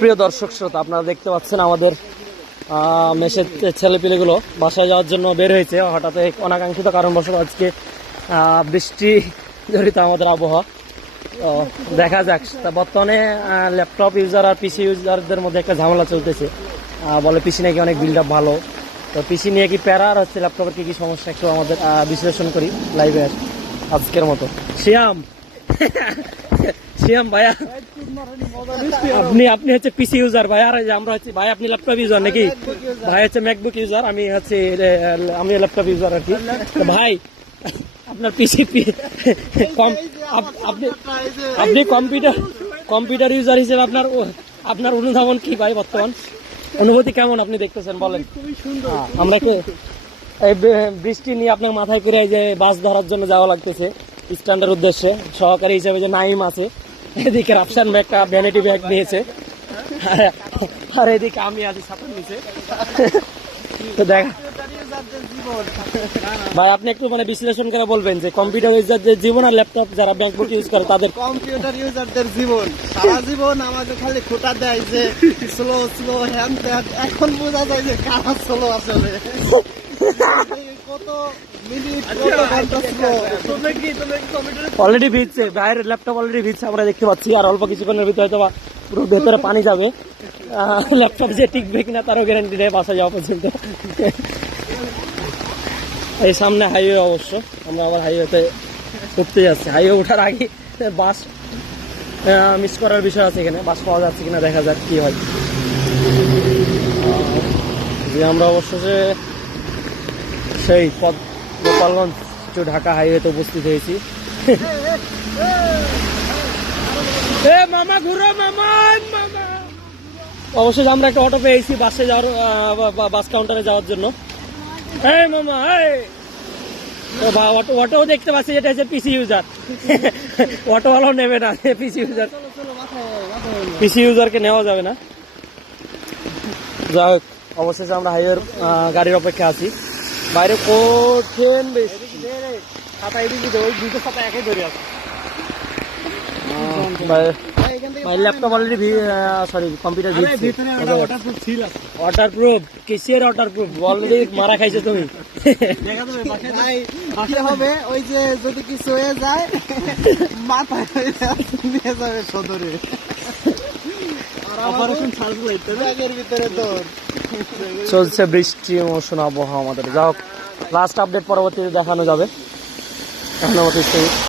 সুপ্রিয় দর্শক শ্রোতা, আপনারা দেখতে পাচ্ছেন আমাদের মেসের ছেলেপিলেগুলো বাসায় যাওয়ার জন্য বের হয়েছে। হঠাৎ এক অনাকাঙ্ক্ষিত কারণবশত আজকে বৃষ্টি জড়িত আমাদের আবহাওয়া। তো দেখা যাক। তা বর্তমানে ল্যাপটপ ইউজার আর পিসি ইউজারদের মধ্যে একটা ঝামেলা চলতেছে। বলে পিসি নাকি অনেক বিল্ড আপ ভালো। তো পিসি নিয়ে কি প্যারা আর হচ্ছে ল্যাপটপের কি কি সমস্যা একটু আমাদের বিশ্লেষণ করি লাইভে আজকের মতো। শ্যাম ভাইয়া, আপনি হচ্ছে পিসি ইউজার ভাই, আর আমরা হচ্ছে ভাই আপনি ল্যাপটপ ইউজার নাকি? ভাই হচ্ছে ম্যাকবুক ইউজার, আমি ল্যাপটপ ইউজার আর কি। ভাই আপনার পিসি আপনি কম্পিউটার ইউজার হিসেবে আপনার অনুধাবন কি ভাই? বর্তমান অনুভূতি কেমন আপনি দেখতেছেন বলেন? আমরা বৃষ্টি নিয়ে আপনার মাথায় করে যে বাস ধরার জন্য যাওয়া লাগতেছে স্ট্যান্ডের উদ্দেশ্যে। সহকারী হিসেবে যে নাইম আছে, এদিকে রাফসান একটা ভ্যানিটি ব্যাগ নিয়েছে, আর এদিকে আমি আছি ছাতার নিচে। তো দেখা ভাই, আপনি একটু বিশ্লেষণ করে বলবেন যে কম্পিউটার ইউজারদের জীবন আর ল্যাপটপ যারা ব্যাকবুক ইউজ করে তাদের। কম্পিউটার ইউজারদের জীবন সারা জীবন আমাদের খালি খোটা দেয় যে স্লো স্লো হ্যান ত্যান। এখন বোঝা যায় যে কারা স্লো আসলে, কত মিনিট কত ঘন্টা স্লো। অলরেডি ভিজছে, বাইরের ল্যাপটপ অলরেডি ভিজছে আমরা দেখতে পাচ্ছি। আর অল্প কিছুক্ষণের ভিতরে হয়তো পুরো ভেতরে পানি যাবে। ল্যাপটপ যে টিকবে কিনা তারও গ্যারান্টি নেই বাসা যাওয়া পর্যন্ত। এই সামনে হাইওয়ে, অবশ্য আমরা আবার হাইওয়েতে উঠতে যাচ্ছি। হাইওয়ে ওঠার আগে বাস মিস করার বিষয় আছে, এখানে বাস পাওয়া যাচ্ছে কিনা দেখা যাক কি হয়। যে আমরা অবশ্য সেই গোপালগঞ্জ টু ঢাকা হাইওয়েতে উপস্থিত হয়েছি। মামা ঘুরো মামা। অবশ্যই আমরা একটা অটো পেয়েছি বাসে যাওয়ার, বাস কাউন্টারে যাওয়ার জন্য। এই মামা, অটোও দেখতে পাচ্ছি, যেটা হচ্ছে পিসি ইউজার। অটোওয়ালাও নেবে না, পিসি ইউজারকে নেওয়া যাবে না। যাই হোক, অবশেষে আমরা হাইওয়ের গাড়ির অপেক্ষা আছি। বাইরে কঠিন ল্যাপটপ অলরেডি কম্পিউটার ওয়াটারপ্রুফ। কিসের ওয়াটারপ্রুফ? অলরেডি মারা খাইছো তুমি। হবে ওই যে যদি কিছু হয়ে যায় মাথায় নিয়ে যাবে সদরে। চলছে বৃষ্টি মৌসুম আবহাওয়া আমাদের। যাই হোক, লাস্ট আপডেট পরবর্তীতে দেখানো যাবে। ধন্যবাদ।